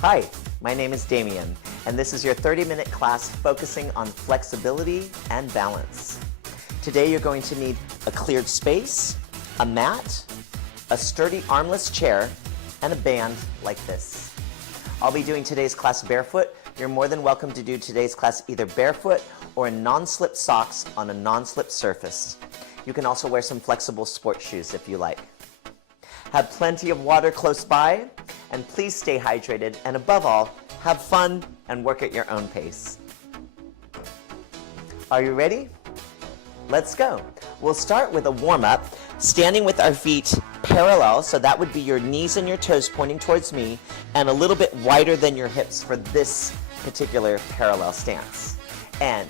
Hi, my name is Damien, and this is your 30-minute class focusing on flexibility and balance. Today you're going to need a cleared space, a mat, a sturdy armless chair, and a band like this. I'll be doing today's class barefoot. You're more than welcome to do today's class either barefoot or in non-slip socks on a non-slip surface. You can also wear some flexible sports shoes if you like. Have plenty of water close by, and please stay hydrated, and above all, have fun and work at your own pace. Are you ready? Let's go. We'll start with a warm-up, standing with our feet parallel, so that would be your knees and your toes pointing towards me, and a little bit wider than your hips for this particular parallel stance. And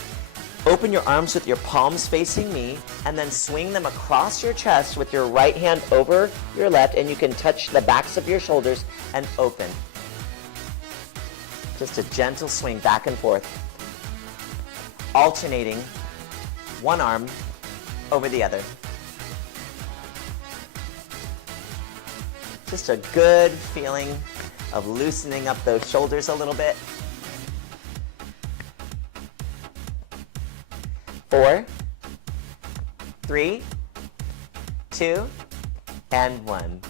open your arms with your palms facing me, and then swing them across your chest with your right hand over your left, and you can touch the backs of your shoulders and open. Just a gentle swing back and forth, alternating one arm over the other. Just a good feeling of loosening up those shoulders a little bit. 4, 3, 2, and 1.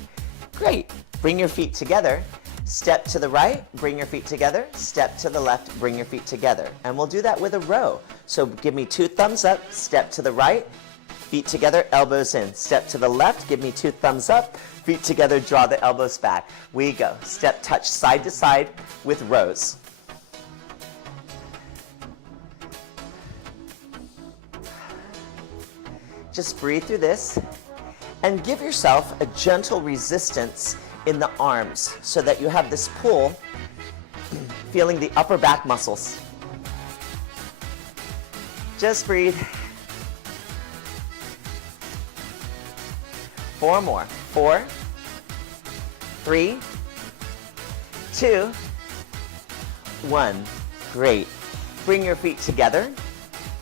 Great. Bring your feet together. Step to the right, bring your feet together. Step to the left, bring your feet together. And we'll do that with a row. So give me 2 thumbs up, step to the right, feet together, elbows in. Step to the left, give me 2 thumbs up, feet together, draw the elbows back. We go. Step, touch, side to side with rows. Just breathe through this and give yourself a gentle resistance in the arms so that you have this pull, feeling the upper back muscles. Just breathe. 4 more. 4, 3, 2, 1. Great. Bring your feet together,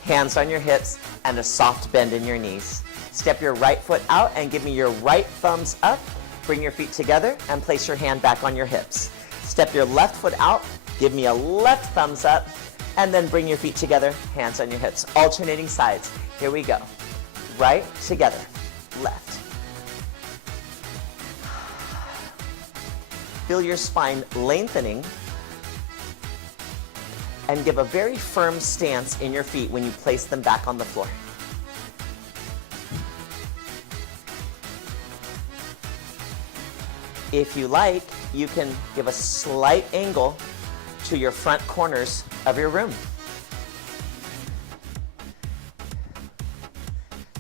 hands on your hips, and a soft bend in your knees. Step your right foot out and give me your right thumbs up. Bring your feet together and place your hand back on your hips. Step your left foot out, give me a left thumbs up, and then bring your feet together, hands on your hips. Alternating sides. Here we go. Right, together, left. Feel your spine lengthening, and give a very firm stance in your feet when you place them back on the floor. If you like, you can give a slight angle to your front corners of your room.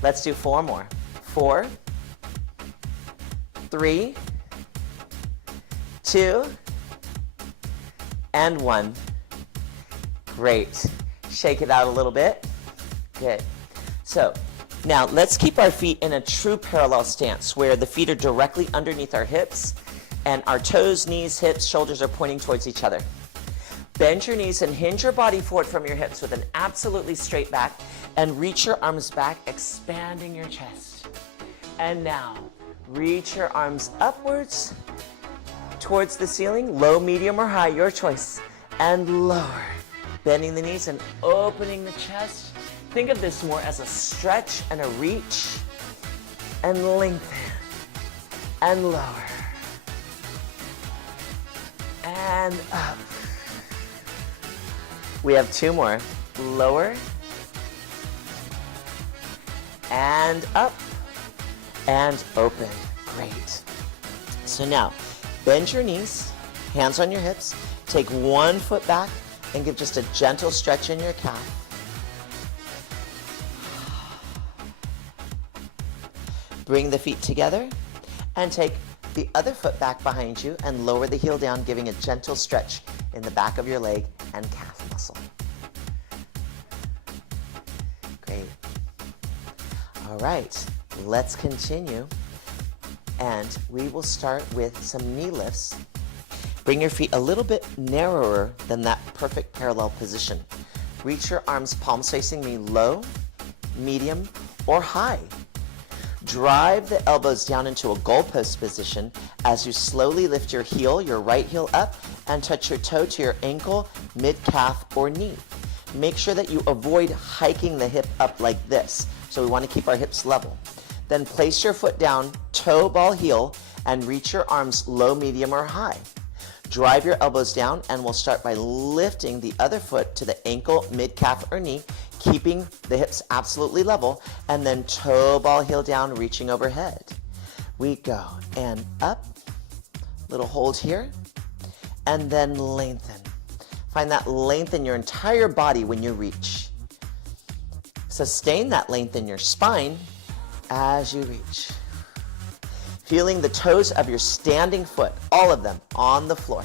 Let's do 4 more. 4, 3, 2, and 1. Great. Shake it out a little bit. Good. So now let's keep our feet in a true parallel stance where the feet are directly underneath our hips and our toes, knees, hips, shoulders are pointing towards each other. Bend your knees and hinge your body forward from your hips with an absolutely straight back, and reach your arms back, expanding your chest. And now reach your arms upwards towards the ceiling, low, medium, or high, your choice, and lower. Bending the knees and opening the chest. Think of this more as a stretch and a reach, and lengthen, and lower, and up. We have 2 more. Lower, and up, and open. Great. So now, bend your knees, hands on your hips, take 1 foot back, and give just a gentle stretch in your calf. Bring the feet together and take the other foot back behind you and lower the heel down, giving a gentle stretch in the back of your leg and calf muscle. Great. All right, let's continue. And we will start with some knee lifts. Bring your feet a little bit narrower than that perfect parallel position. Reach your arms palms facing me, low, medium, or high. Drive the elbows down into a goalpost position as you slowly lift your heel, your right heel up, and touch your toe to your ankle, mid-calf, or knee. Make sure that you avoid hiking the hip up like this. So we want to keep our hips level. Then place your foot down, toe, ball, heel, and reach your arms low, medium, or high. Drive your elbows down, and we'll start by lifting the other foot to the ankle, mid-calf, or knee, keeping the hips absolutely level, and then toe, ball, heel down, reaching overhead. We go, and up, little hold here, and then lengthen. Find that length in your entire body when you reach. Sustain that length in your spine as you reach. Feeling the toes of your standing foot, all of them, on the floor.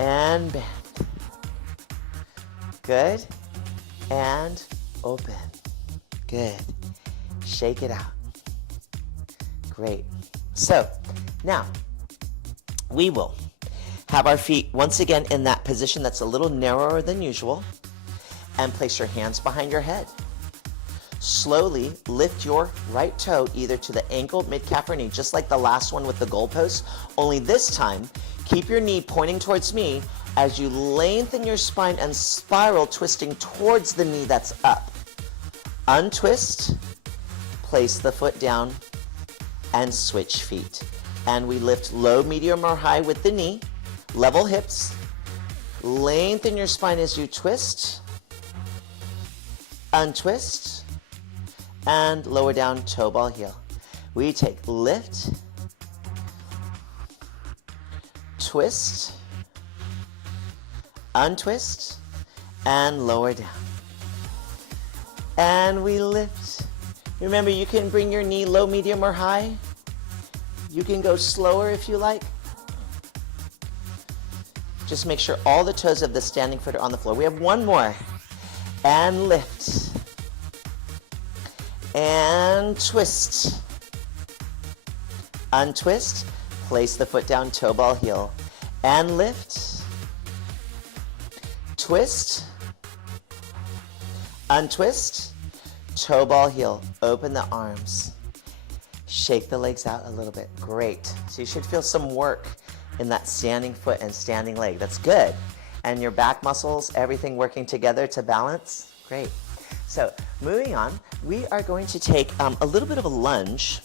And bend. Good. And open. Good. Shake it out. Great. So, now, we will have our feet once again in that position that's a little narrower than usual, and place your hands behind your head. Slowly lift your right toe either to the ankle, mid-calf, or knee, just like the last one with the goalpost, only this time, keep your knee pointing towards me as you lengthen your spine and spiral, twisting towards the knee that's up. Untwist, place the foot down, and switch feet. And we lift low, medium, or high with the knee, level hips, lengthen your spine as you twist, untwist, and lower down, toe, ball, heel. We take lift, twist, untwist, and lower down. And we lift. Remember, you can bring your knee low, medium, or high. You can go slower if you like. Just make sure all the toes of the standing foot are on the floor. We have one more. And lift. And twist. Untwist. Place the foot down, toe, ball, heel. And lift. Twist. Untwist. Toe, ball, heel. Open the arms. Shake the legs out a little bit. Great. So you should feel some work in that standing foot and standing leg. That's good. And your back muscles, everything working together to balance. Great. So moving on, we are going to take a little bit of a lunge,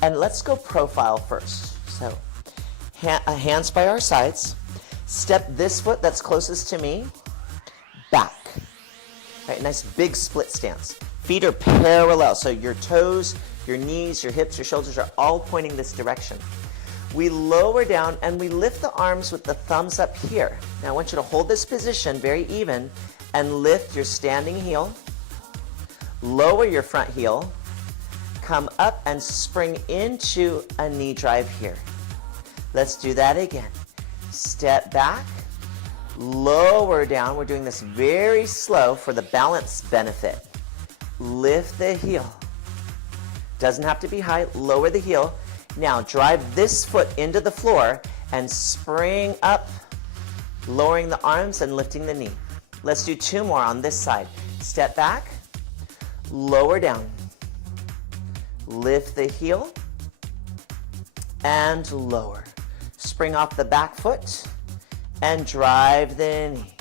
and let's go profile first. So hands by our sides. Step this foot that's closest to me back. Right, nice big split stance. Feet are parallel, so your toes, your knees, your hips, your shoulders are all pointing this direction. We lower down and we lift the arms with the thumbs up here. Now I want you to hold this position very even and lift your standing heel. Lower your front heel. Come up and spring into a knee drive here. Let's do that again. Step back, lower down. We're doing this very slow for the balance benefit. Lift the heel. Doesn't have to be high. Lower the heel. Now drive this foot into the floor and spring up, lowering the arms and lifting the knee. Let's do two more on this side. Step back, lower down, lift the heel, and lower. Spring off the back foot and drive the knee.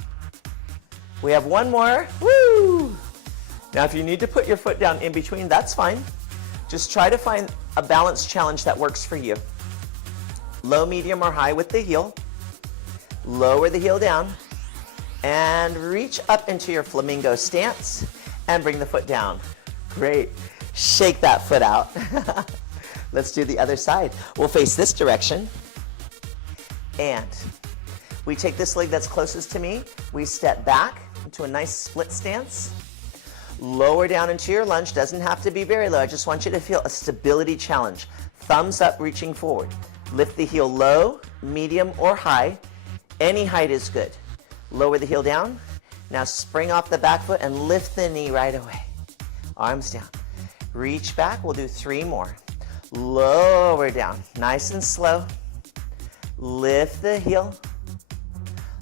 We have one more. Woo! Now if you need to put your foot down in between, that's fine. Just try to find a balance challenge that works for you. Low, medium, or high with the heel. Lower the heel down and reach up into your flamingo stance and bring the foot down. Great. Shake that foot out. Let's do the other side. We'll face this direction. And we take this leg that's closest to me. We step back into a nice split stance. Lower down into your lunge. Doesn't have to be very low. I just want you to feel a stability challenge. Thumbs up, reaching forward. Lift the heel low, medium, or high. Any height is good. Lower the heel down. Now spring off the back foot and lift the knee right away. Arms down. Reach back. We'll do three more. Lower down. Nice and slow. Lift the heel.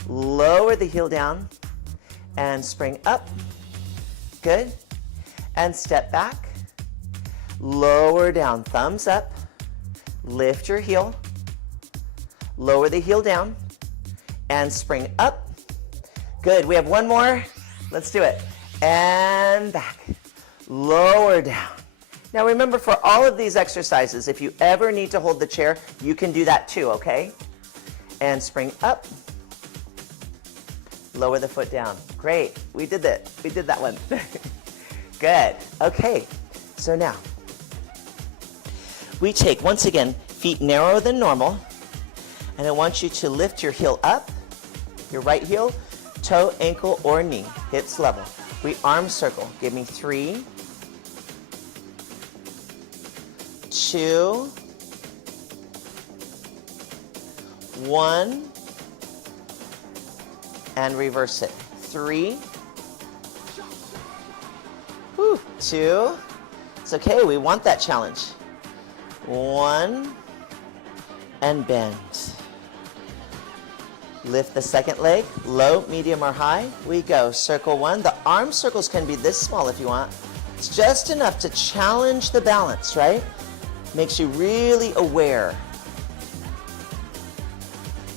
Lower the heel down. And spring up. Good. And step back. Lower down. Thumbs up. lift your heel, lower the heel down, and spring up. Good, we have one more. Let's do it. And back, lower down. Now remember, for all of these exercises, if you ever need to hold the chair, you can do that too, okay? And spring up, lower the foot down. Great, we did that. We did that one. Good, okay, so now, we take, once again, feet narrower than normal, and I want you to lift your heel up, your right heel, toe, ankle, or knee, hips level. We arm circle. Give me 3, 2, 1, and reverse it. 3, 2, it's okay, we want that challenge. 1, and bend. Lift the second leg, low, medium, or high. We go, circle 1. The arm circles can be this small if you want. It's just enough to challenge the balance, right? Makes you really aware.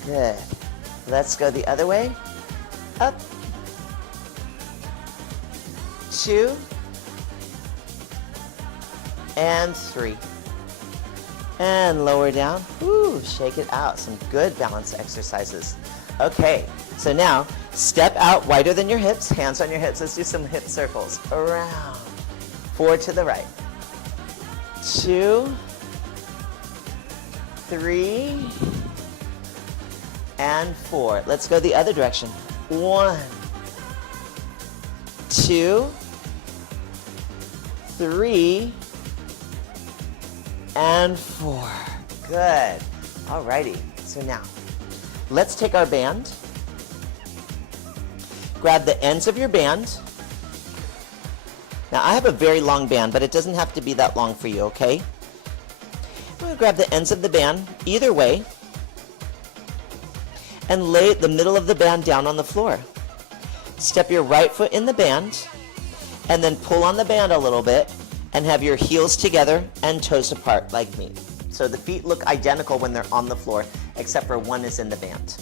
Good. Let's go the other way. Up. 2. And 3. And lower down. Woo, shake it out. Some good balance exercises. Okay, so now step out wider than your hips, hands on your hips. Let's do some hip circles. Around. 4 to the right. 2, 3, and 4. Let's go the other direction. 1, 2, 3, and 4. Good. Alrighty. So now, let's take our band. Grab the ends of your band. Now, I have a very long band, but it doesn't have to be that long for you, okay? I'm going to grab the ends of the band, either way, and lay the middle of the band down on the floor. Step your right foot in the band, and then pull on the band a little bit, and have your heels together and toes apart like me. So the feet look identical when they're on the floor, except for one is in the band.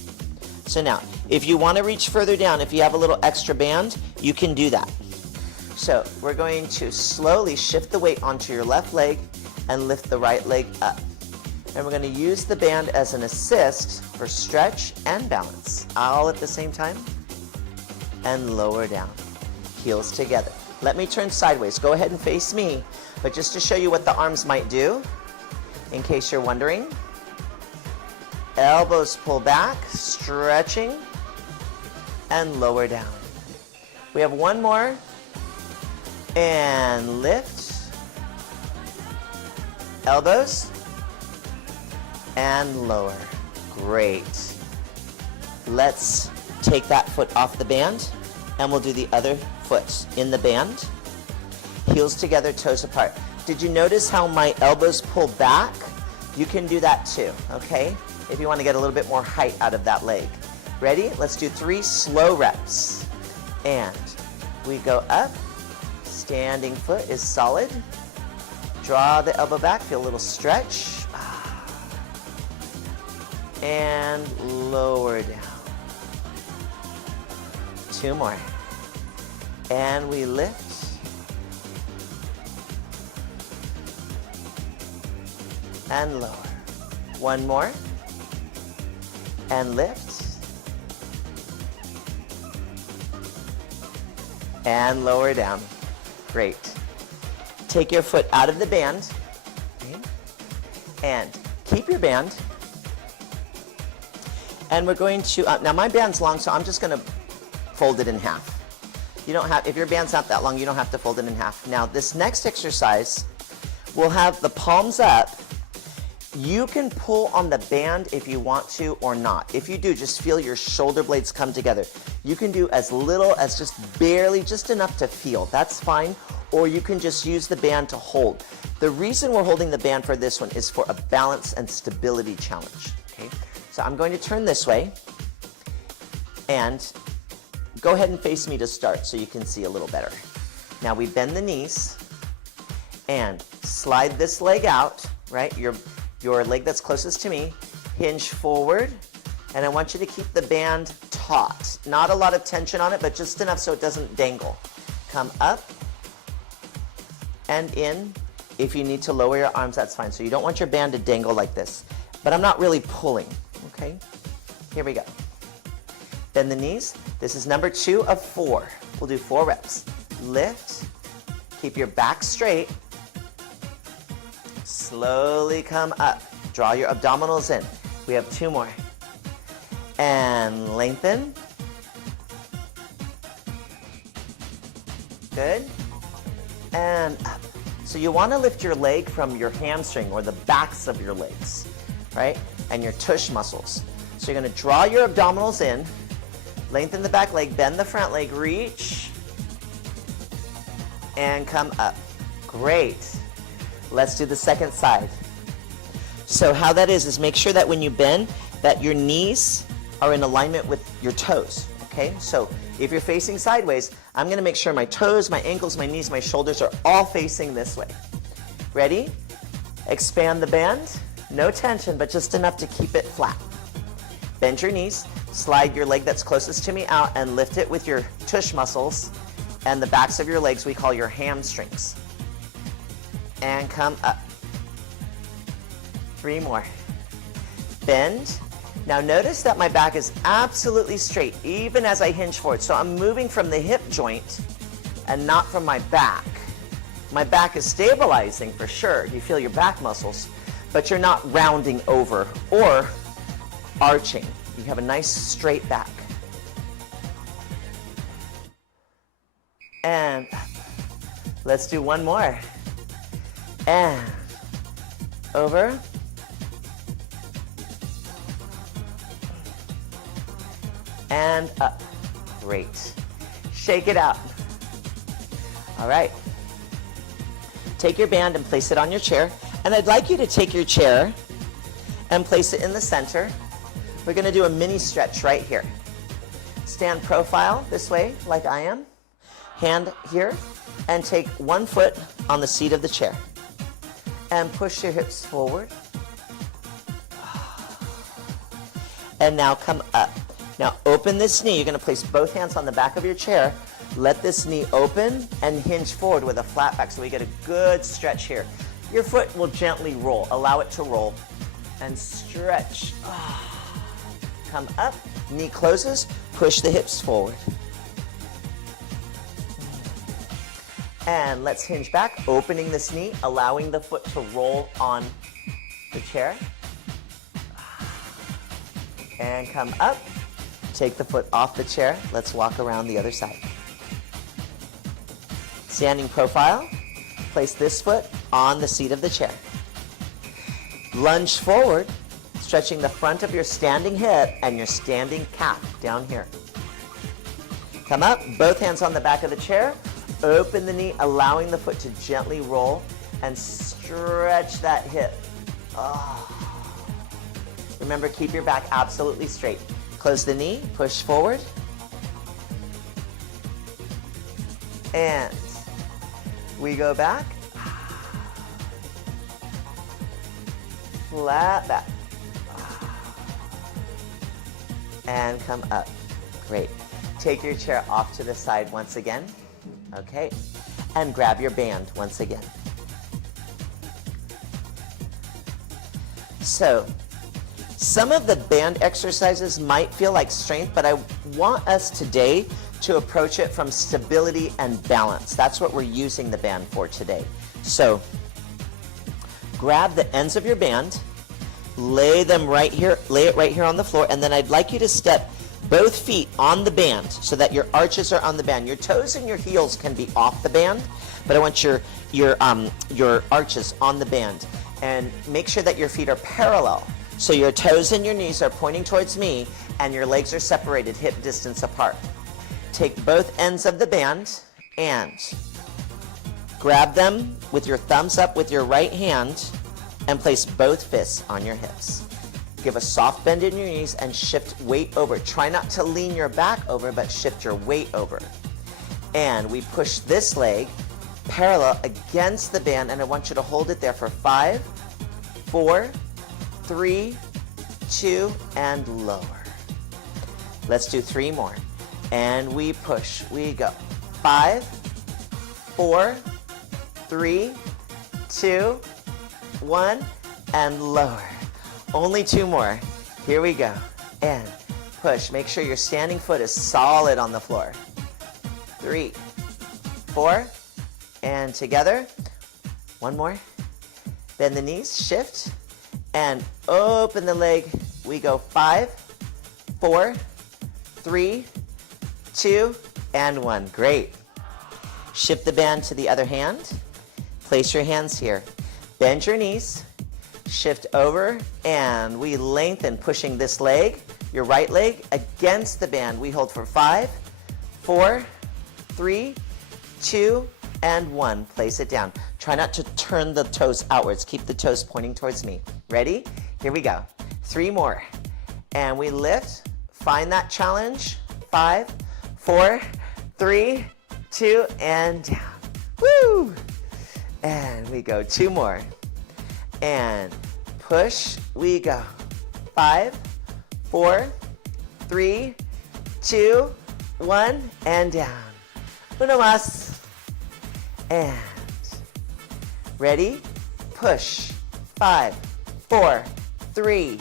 So now, if you want to reach further down, if you have a little extra band, you can do that. So we're going to slowly shift the weight onto your left leg and lift the right leg up. And we're going to use the band as an assist for stretch and balance, all at the same time. And lower down, heels together. Let me turn sideways. Go ahead and face me. But just to show you what the arms might do, in case you're wondering, elbows pull back, stretching, and lower down. We have one more. And lift. Elbows. And lower. Great. Let's take that foot off the band, and we'll do the other foot in the band. Heels together, toes apart. Did you notice how my elbows pull back? You can do that too, okay? If you want to get a little bit more height out of that leg. Ready? Let's do 3 slow reps. And we go up. Standing foot is solid. Draw the elbow back, feel a little stretch. And lower down. 2 more. And we lift. And lower. 1 more. And lift. And lower down. Great. Take your foot out of the band. Okay. And keep your band. And we're going to, now my band's long, so I'm just going to fold it in half. You don't have, if your band's not that long, you don't have to fold it in half. Now this next exercise, we'll have the palms up. You can pull on the band if you want to or not. If you do, just feel your shoulder blades come together. You can do as little as just barely, just enough to feel. That's fine. Or you can just use the band to hold. The reason we're holding the band for this one is for a balance and stability challenge. Okay? So I'm going to turn this way. And go ahead and face me to start so you can see a little better. Now we bend the knees and slide this leg out, right? your leg that's closest to me, hinge forward, and I want you to keep the band taut. Not a lot of tension on it, but just enough so it doesn't dangle. Come up and in. If you need to lower your arms, that's fine. So you don't want your band to dangle like this, but I'm not really pulling, okay? Here we go. Bend the knees. This is number 2 of 4. We'll do 4 reps. Lift, keep your back straight. Slowly come up. Draw your abdominals in. We have 2 more. And lengthen. Good. And up. So you want to lift your leg from your hamstring or the backs of your legs, right? And your tush muscles. So you're going to draw your abdominals in, lengthen the back leg, bend the front leg, reach, and come up. Great. Let's do the second side. So how that is make sure that when you bend, that your knees are in alignment with your toes, okay? So if you're facing sideways, I'm going to make sure my toes, my ankles, my knees, my shoulders are all facing this way. Ready? Expand the band. No tension, but just enough to keep it flat. Bend your knees, slide your leg that's closest to me out, and lift it with your tush muscles and the backs of your legs we call your hamstrings. And come up. 3 more. Bend. Now notice that my back is absolutely straight, even as I hinge forward. So I'm moving from the hip joint and not from my back. My back is stabilizing for sure. You feel your back muscles, but you're not rounding over or arching. You have a nice straight back. And let's do 1 more. And over. And up. Great. Shake it out. All right. Take your band and place it on your chair. And I'd like you to take your chair and place it in the center. We're going to do a mini stretch right here. Stand profile this way, like I am. Hand here. And take 1 foot on the seat of the chair. And push your hips forward. And now come up. Now open this knee. You're going to place both hands on the back of your chair. Let this knee open and hinge forward with a flat back so we get a good stretch here. Your foot will gently roll. Allow it to roll. And stretch. Come up. Knee closes. Push the hips forward. And let's hinge back, opening this knee, allowing the foot to roll on the chair. And come up. Take the foot off the chair. Let's walk around the other side. Standing profile. Place this foot on the seat of the chair. Lunge forward, stretching the front of your standing hip and your standing calf down here. Come up, both hands on the back of the chair. Open the knee, allowing the foot to gently roll and stretch that hip. Remember, keep your back absolutely straight. Close the knee, push forward. And we go back. Flat back. And come up. Great. Take your chair off to the side once again. Okay. And grab your band once again. So, some of the band exercises might feel like strength, but I want us today to approach it from stability and balance. That's what we're using the band for today. So, grab the ends of your band, lay them right here, lay it right here on the floor, and then I'd like you to step both feet on the band so that your arches are on the band. Your toes and your heels can be off the band, but I want your arches on the band. And make sure that your feet are parallel. So your toes and your knees are pointing towards me and your legs are separated hip distance apart. Take both ends of the band and grab them with your thumbs up with your right hand and place both fists on your hips. Give a soft bend in your knees and shift weight over. Try not to lean your back over, but shift your weight over. And we push this leg parallel against the band, and I want you to hold it there for 5, 4, 3, 2, and lower. Let's do 3 more. And we push. We go. 5, 4, 3, 2, 1, and lower. Only 2 more. Here we go. And push. Make sure your standing foot is solid on the floor. 3, 4, and together. 1 more. Bend the knees, shift, and open the leg. We go 5, 4, 3, 2, and 1. Great. Shift the band to the other hand. Place your hands here. Bend your knees. Shift over, and we lengthen, pushing this leg, your right leg, against the band. We hold for 5, 4, 3, 2, and 1. Place it down. Try not to turn the toes outwards. Keep the toes pointing towards me. Ready? Here we go. 3 more. And we lift. Find that challenge. 5, 4, 3, 2, and down. Woo! And we go. 2 more. And push. We go. 5, 4, 3, 2, 1, and down. Uno más. And ready? Push. 5, 4, 3,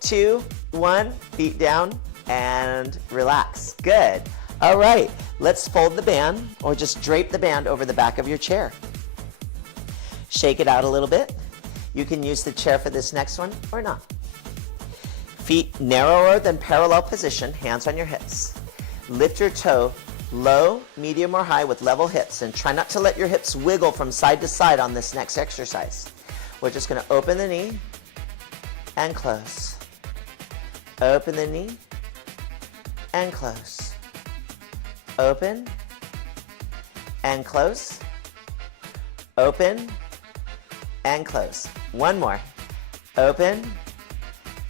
2, 1. Feet down and relax. Good. All right. Let's fold the band or just drape the band over the back of your chair. Shake it out a little bit. You can use the chair for this next one or not. Feet narrower than parallel position, hands on your hips. Lift your toe low, medium, or high with level hips, and try not to let your hips wiggle from side to side on this next exercise. We're just going to open the knee and close. Open the knee and close. Open and close. Open and close. 1 more. Open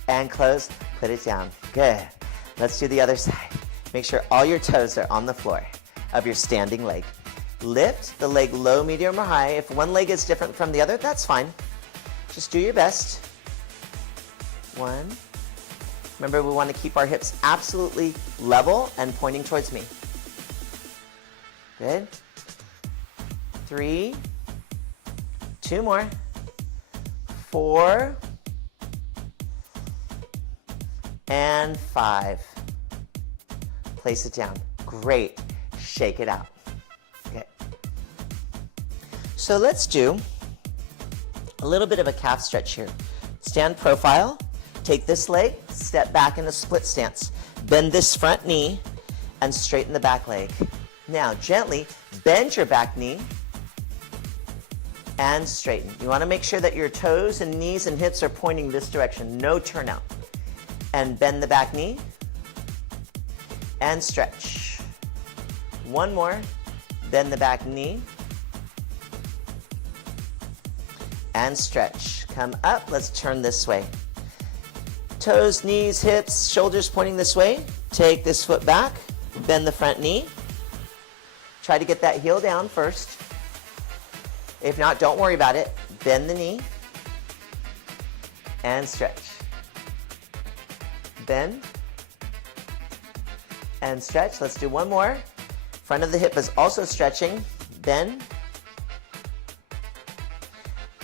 and close. Put it down. Good. Let's do the other side. Make sure all your toes are on the floor of your standing leg. Lift the leg low, medium, or high. If one leg is different from the other, that's fine. Just do your best. 1. Remember, we want to keep our hips absolutely level and pointing towards me. Good. 3. 2 more. 4. And 5. Place it down. Great. Shake it out. Okay. So let's do a little bit of a calf stretch here. Stand profile. Take this leg, step back in a split stance. Bend this front knee and straighten the back leg. Now gently bend your back knee and straighten. You want to make sure that your toes and knees and hips are pointing this direction. No turnout. And bend the back knee and stretch. 1 more. Bend the back knee and stretch. Come up. Let's turn this way. Toes, knees, hips, shoulders pointing this way. Take this foot back. Bend the front knee. Try to get that heel down first. If not, don't worry about it. Bend the knee and stretch. Bend and stretch. Let's do 1 more. Front of the hip is also stretching. Bend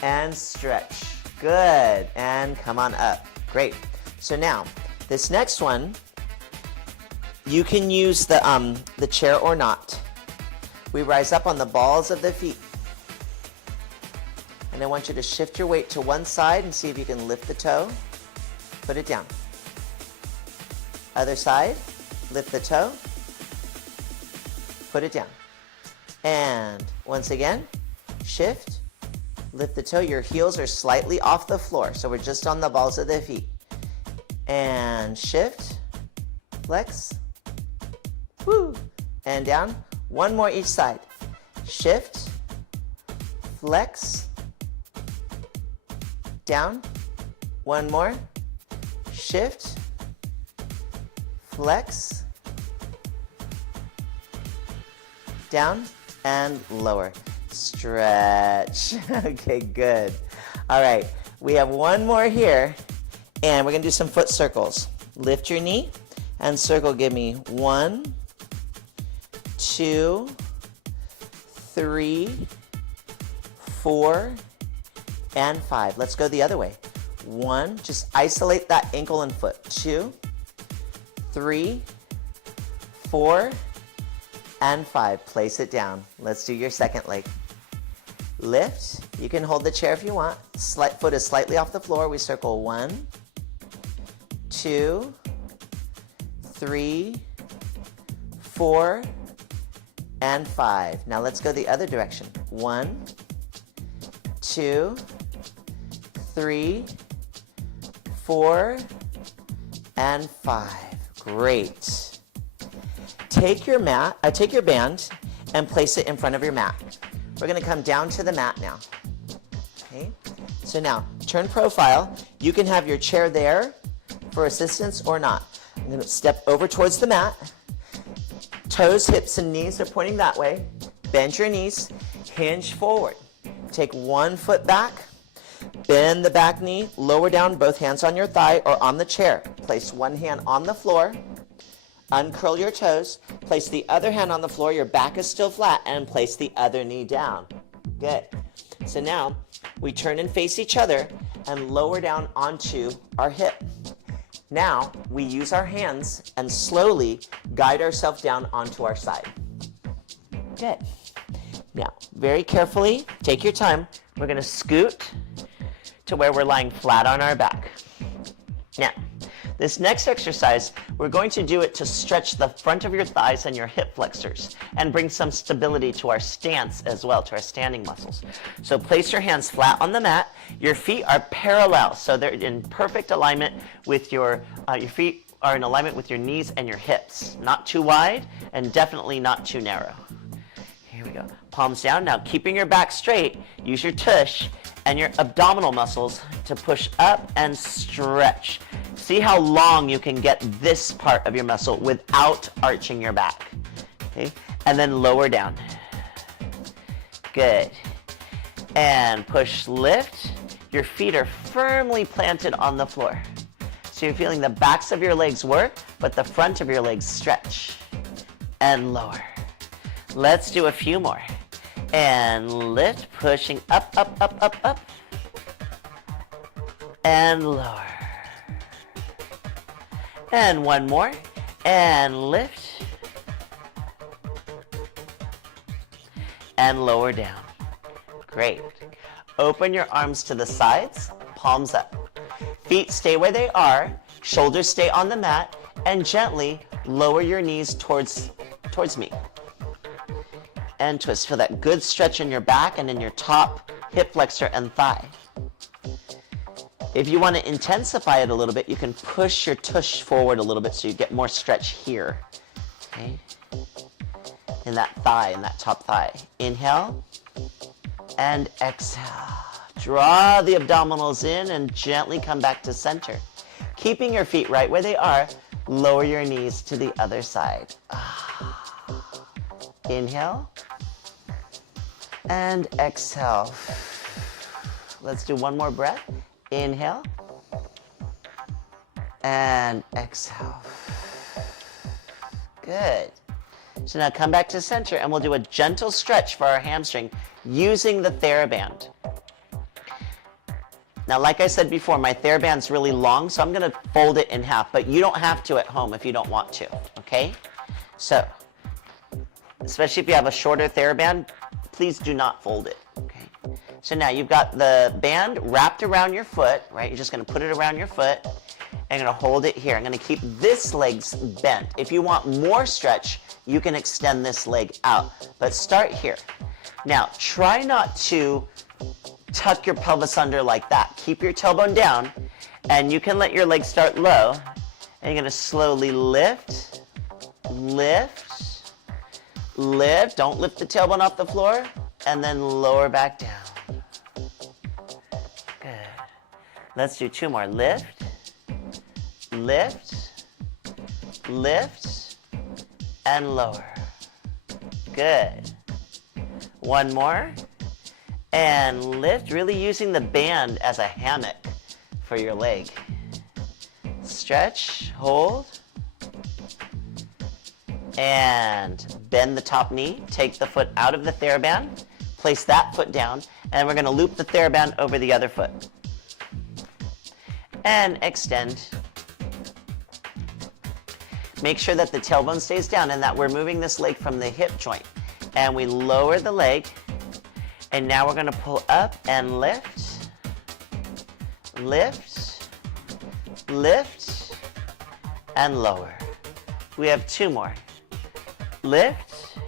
and stretch. Good. And come on up. Great. So now, this next one, you can use the chair or not. We rise up on the balls of the feet. And I want you to shift your weight to one side and see if you can lift the toe. Put it down. Other side. Lift the toe. Put it down. And once again, shift. Lift the toe. Your heels are slightly off the floor, so we're just on the balls of the feet. And shift. Flex. Woo. And down. 1 more each side. Shift. Flex. Down. 1 more. Shift. Flex. Down and lower. Stretch. Okay, good. All right, we have 1 more here. And we're going to do some foot circles. Lift your knee and circle. Give me 1, 2, 3, 4, and 5. Let's go the other way. 1, just isolate that ankle and foot. 2, 3, 4, and 5. Place it down. Let's do your second leg. Lift. You can hold the chair if you want. Foot is slightly off the floor. We circle 1, 2, 3, 4, and 5. Now let's go the other direction. 1, 2, 3, 4, and 5. Great. Take your band and place it in front of your mat. We're going to come down to the mat now. Okay? So now, turn profile. You can have your chair there for assistance or not. I'm going to step over towards the mat. Toes, hips, and knees are pointing that way. Bend your knees. Hinge forward. Take one foot back. Bend the back knee. Lower down, both hands on your thigh or on the chair. Place one hand on the floor. Uncurl your toes. Place the other hand on the floor. Your back is still flat. And place the other knee down. Good. So now we turn and face each other and lower down onto our hip. Now we use our hands and slowly guide ourselves down onto our side. Good. Now, very carefully, take your time. We're going to scoot to where we're lying flat on our back. Now, this next exercise, we're going to do it to stretch the front of your thighs and your hip flexors and bring some stability to our stance as well, to our standing muscles. So place your hands flat on the mat. Your feet are parallel, so they're in perfect alignment with your feet are in alignment with your knees and your hips. Not too wide and definitely not too narrow. Here we go. Palms down. Now, keeping your back straight, use your tush and your abdominal muscles to push up and stretch. See how long you can get this part of your muscle without arching your back. Okay? And then lower down. Good. And push, lift. Your feet are firmly planted on the floor. So you're feeling the backs of your legs work, but the front of your legs stretch. And lower. Let's do a few more. And lift, pushing up, up, up, up, up. And lower. And one more. And lift. And lower down. Great. Open your arms to the sides, palms up. Feet stay where they are, shoulders stay on the mat, and gently lower your knees towards me. And twist. Feel that good stretch in your back and in your top hip flexor and thigh. If you want to intensify it a little bit, you can push your tush forward a little bit so you get more stretch here. Okay? In that thigh, in that top thigh. Inhale and exhale. Draw the abdominals in and gently come back to center. Keeping your feet right where they are, lower your knees to the other side. Inhale and exhale. Let's do one more breath. Inhale and exhale. Good. So now come back to center and we'll do a gentle stretch for our hamstring using the TheraBand. Now, like I said before, my TheraBand's really long, so I'm going to fold it in half, but you don't have to at home if you don't want to, okay? So, especially if you have a shorter TheraBand, please do not fold it, okay? So now you've got the band wrapped around your foot, right? You're just going to put it around your foot, and you're going to hold it here. I'm going to keep this leg bent. If you want more stretch, you can extend this leg out, but start here. Now, try not to tuck your pelvis under like that. Keep your tailbone down, and you can let your legs start low, and you're going to slowly lift, lift, lift. Don't lift the tailbone off the floor, and then lower back down. Good. Let's do two more. Lift, lift, lift, and lower. Good. One more. And lift, really using the band as a hammock for your leg. stretch, hold, and bend the top knee. Take the foot out of the TheraBand, place that foot down, and we're going to loop the TheraBand over the other foot. And extend. Make sure that the tailbone stays down and that we're moving this leg from the hip joint. And we lower the leg, and now we're going to pull up and lift, lift, lift, and lower. We have 2 more. Lift,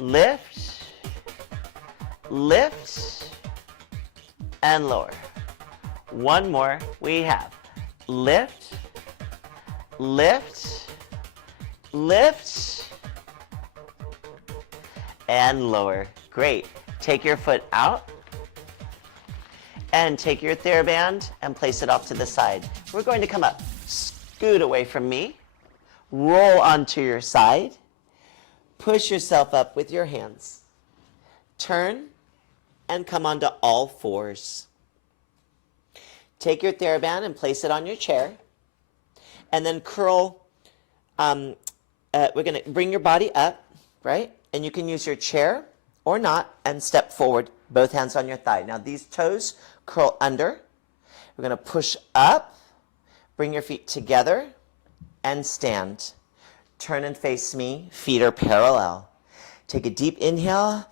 lift, lift, and lower. 1 more. We have lift, lift, lift, and lower. Great. Take your foot out and take your TheraBand and place it off to the side. We're going to come up, scoot away from me, roll onto your side, push yourself up with your hands, turn, and come onto all fours. Take your TheraBand and place it on your chair, and then curl. We're going to bring your body up, right? And you can use your chair or not and step forward, both hands on your thigh. Now these toes curl under. We're going to push up, bring your feet together, and stand. Turn and face me, feet are parallel. Take a deep inhale,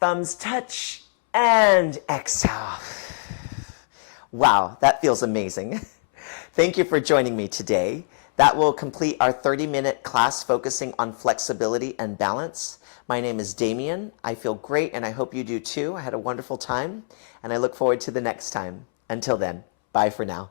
thumbs touch, and exhale. Wow, that feels amazing. Thank you for joining me today. That will complete our 30-minute class focusing on flexibility and balance. My name is Damien. I feel great, and I hope you do too. I had a wonderful time, and I look forward to the next time. Until then, bye for now.